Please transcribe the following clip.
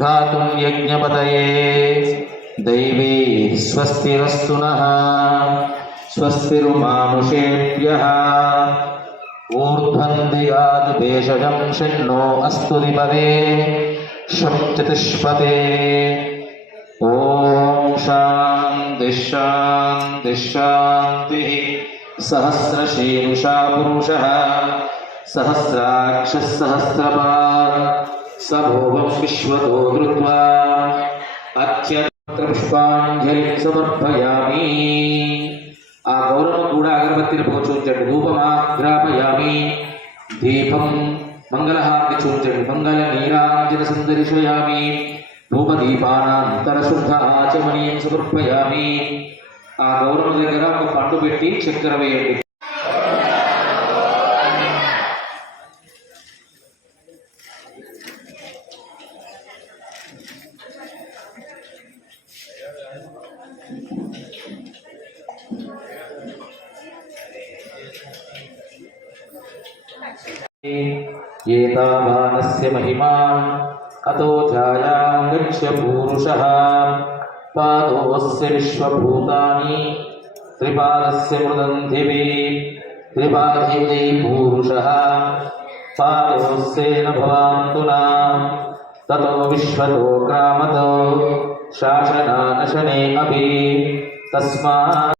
घातुं यज्ञपतये दैवी स्वस्तिरस्तु नः स्वस्तिर्मानुषेभ्यः ऊर्ध्वं दियात् भेषजं शन्नो अस्तु द्विपदे शं चतुष्पदे ॐ शान्तिः शान्तिः शान्तिः सहस्रशीर्षा पुरुषः सहस्राक्षः सहस्रपात् स भोगं विश्वतो धृत्वा अत्यन्तपुष्पाञ्जलिं समर्पयामि आ गौरव कूड़ा अगरबत्ती पोचुंचंడి धूपमाग्रापयामि दीपं मंगलहारति चूंचंడి मंगल नीरांजन संदर्शयामि धूपदीपानान्तरशुद्ध आचमनीयं समर्पयामि आ गौरव దగ్గర ఒక పండు పెట్టి చక్కెర వేయండి एतावानस्य महिमा अतो जायां गच्छ पूरुषः पादोऽस्य विश्वभूतानि त्रिपादस्य मृदन्धिवि त्रिपादे पूरुषः पादोऽस्येन भवान्तु नाम ततो विश्वतो ग्रामतो शासनानशने अपि तस्मात्